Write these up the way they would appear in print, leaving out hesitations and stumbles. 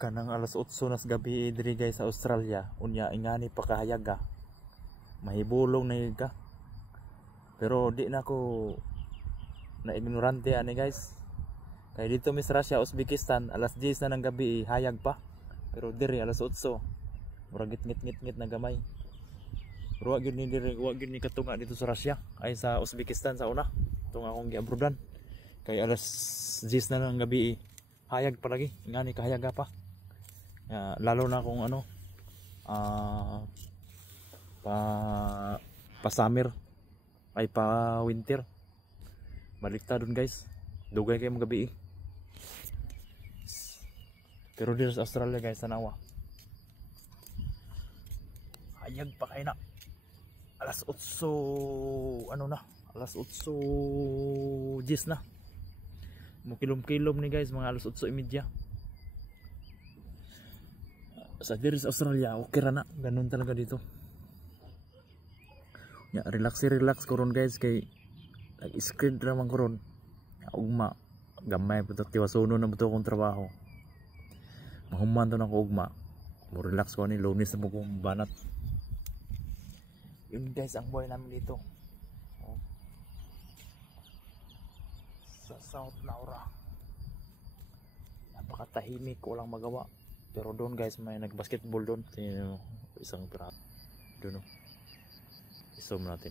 Kanang alas 8 nas gabi diri guys sa Australia, unya ingani pa kahayaga. Mahibulong na yun ka. Pero di na ako na ignorante ani guys. Kaya dito mis Russia, Uzbekistan, alas 10 na ng gabi hayag pa. Pero diri alas 8. Murag ngit-ngit na gamay. Pero wag gyud ni diri, wag gyud ni katunga dito sa Russia ay sa Uzbekistan sa una. Tunga akong giabrodan. Kaya alas 10 na ng gabi hayag pa lagi. Ingani kahayaga pa. Lalo na kung ano pa summer ay pa winter, baliktad dun guys, dugay kayo mga gabi pero dito sa Australia guys, tanawa hayag pa kayo na alas 8 ano na, alas 8 10 na mukilom-kilom ni guys, mga alas 8:30 sa diri sa Australia. Okay ra na, ganun talaga dito. Relax koron guys, kay nag-screen naman koron. Ugma gamay pa to, tiwasuno na buto kong trabaho. Mahuman to na ko ugma. Mo relax ko ni Lunes na mo kong banat. Yun guys ang buhay namin dito. Sa South Laura. Napakatahimik, walang magawa. Pero doon guys, may nag-basketball doon. Tingnan nyo, isang pirato. Doon o. I-zoom natin.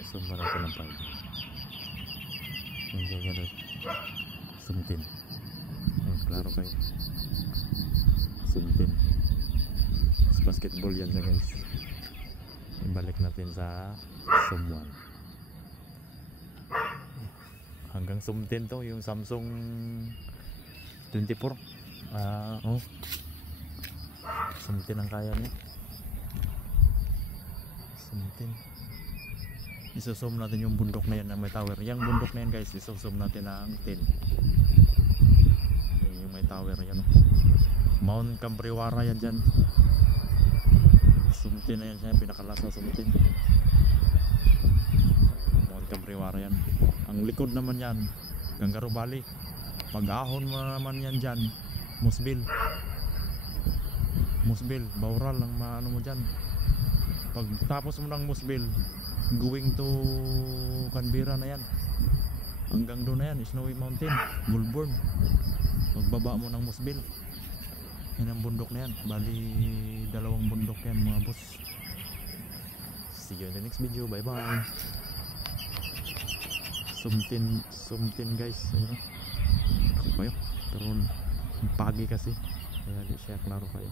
I-zoom na natin ng 5. Yung gano'n. Zoom 10. Ayun, klaro kayo. Zoom 10. Basketball yan na guys. Ibalik natin sa zoom 1. Hanggang zoom 10 to, yung Samsung 24. Zoom 10 ang kaya niya. Zoom 10. Iso-zoom natin yung bundok na yan na may tower. Yung bundok na yan guys, iso-zoom natin ang 10. Yung may tower yan. Mount Cambriwara yan dyan. Zoom 10 na yan siya, pinakalasa zoom 10. Mount Cambriwara yan. Ang likod naman yan, Kangaroo Valley. Pag-ahon mo naman yan dyan, Musbil, Baural ang maano mo dyan. Pag tapos mo ng Musbil, going to Canberra na yan. Hanggang doon na yan, Snowy Mountain, Goulburn. Pagbaba mo ng Musbil, yan ang bundok na yan. Bali, 2 bundok yan mga boss. See you in the next video, bye bye. Zoom 10 guys, ayun kayo. Pero pagi kasi, kaya di siya klaro kayo.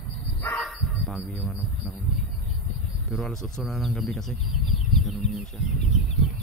Pagi yung ano, pero alas 8 na ng gabi kasi, ganun yun siya.